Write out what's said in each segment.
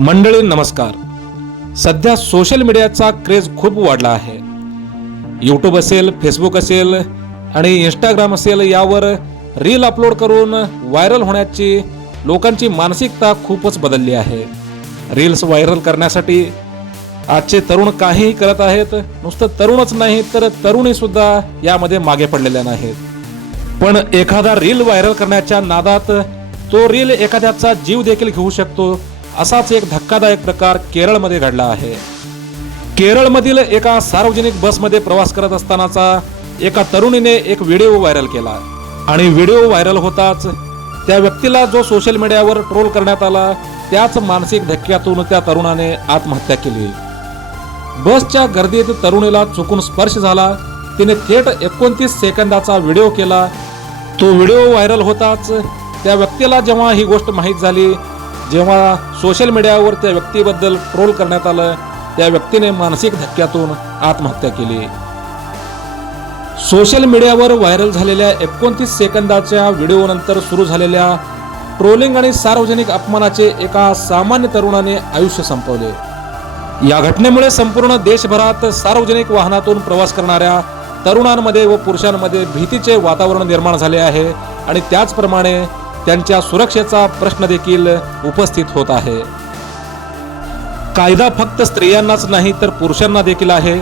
मंडळी नमस्कार. सध्या सोशल मीडियाचा क्रेज खूप वाढला आहे. यूट्यूब असेल फेसबुक असेल आणि इंस्टाग्राम असेल यावर रील अपलोड करून व्हायरल होण्याची लोकांची मानसिकता खूपच बदलली आहे. रील्स व्हायरल करण्यासाठी आजचे तरुण काहीही करत आहेत नुसतं तरुणच नाही तर तरुणीसुद्धा यामध्ये मागे पडलेल्या नाहीत. पण एखादा रील व्हायरल करण्याच्या नादात तो रील एखाद्याचा जीव देखील घेऊ शकतो असाच एक धक्कादायक प्रकार केरळमध्ये घडला आहे. केरळमधील एका सार्वजनिक बसमध्ये प्रवास करत असतानाचा एका तरुणीने एक व्हिडिओ व्हायरल केला. आणि व्हिडिओ व्हायरल होताच त्या व्यक्तीला जो सोशल मीडियावर ट्रोल करण्यात आला त्याच मानसिक धक्क्यातून त्या तरुणाने आत्महत्या केली. बसच्या गर्दीत तरुणीला चुकून स्पर्श झाला. तिने थेट एकोणतीस सेकंदाचा व्हिडिओ केला. तो व्हिडिओ व्हायरल होताच त्या व्यक्तीला जेव्हा ही गोष्ट माहीत झाली जेव्हा सोशल मीडियावर त्या व्यक्तीबद्दल ट्रोल करण्यात आलं त्या व्यक्तीने मानसिक धक्क्यातून आत्महत्या केली. सोशल मीडियावर व्हायरल झालेल्या एकोणतीस सेकंदाच्या व्हिडिओनंतर सुरू झालेल्या ट्रोलिंग आणि सार्वजनिक अपमानाचे एका सामान्य तरुणाने आयुष्य संपवले. या घटनेमुळे संपूर्ण देशभरात सार्वजनिक वाहनातून प्रवास करणाऱ्या तरुणांमध्ये व पुरुषांमध्ये भीतीचे वातावरण निर्माण झाले आहे आणि त्याचप्रमाणे त्यांच्या सुरक्षेचा प्रश्न देखील उपस्थित होत आहे. कायदा फक्त स्त्रियांनाच नाही तर पुरुषांना देखील आहे.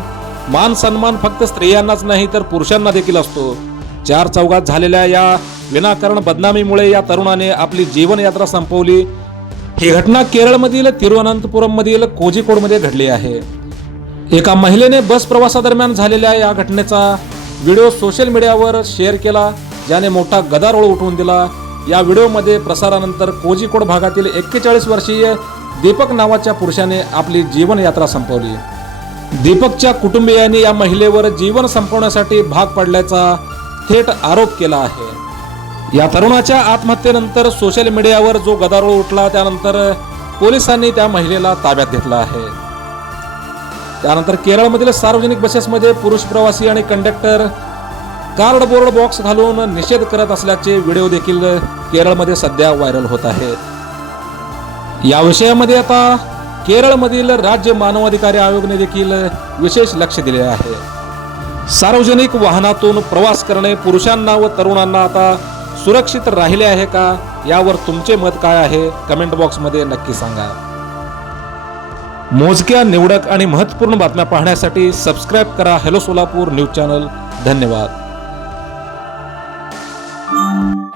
मान सन्मान फक्त स्त्रियांनाच नाही तर पुरुषांना देखील असतो. चार चौघात झालेल्या या विनाकारण बदनामीमुळे या तरुणाने आपली जीवनयात्रा संपवली. ही घटना केरळमधील तिरुअनंतपुरम मधील कोझिकोडमध्ये घडली आहे. एका महिलेने बस प्रवासादरम्यान झालेल्या या घटनेचा व्हिडिओ सोशल मीडियावर शेअर केला. ज्याने मोठा गदारोळ उठवून दिला. या व्हिडिओमध्ये प्रसारानंतर कोझिकोड भागातील एक्केचाळीस वर्षीय दीपक नावाच्या पुरुषाने आपली जीवनयात्रा संपवली. दीपकच्या कुटुंबियांनी या महिलेवर जीवन संपवण्यासाठी भाग पडल्याचा थेट आरोप केला आहे. या तरुणाच्या आत्महत्येनंतर सोशल मीडियावर जो गदारोळ उठला त्यानंतर पोलिसांनी त्या महिलेला ताब्यात घेतला आहे. त्यानंतर केरळमधील सार्वजनिक बसेसमध्ये पुरुष प्रवासी आणि कंडक्टर कार्डबोर्ड बॉक्स घालून निषेध करत असल्याचे व्हिडिओ देखील केरळमध्ये सध्या व्हायरल होत आहेत या विषयामध्ये आता केरळमधील राज्य मानवाधिकारी आयोगने देखील विशेष लक्ष दिले आहे. सार्वजनिक वाहनातून प्रवास करणे पुरुषांना व तरुणांना आता सुरक्षित राहिले आहे का? यावर तुमचे मत काय आहे? कमेंट बॉक्समध्ये नक्की सांगा. मोजक्या निवडक आणि महत्त्वपूर्ण बातम्या पाहण्यासाठी सबस्क्राईब करा हॅलो सोलापूर न्यूज चॅनल. धन्यवाद. you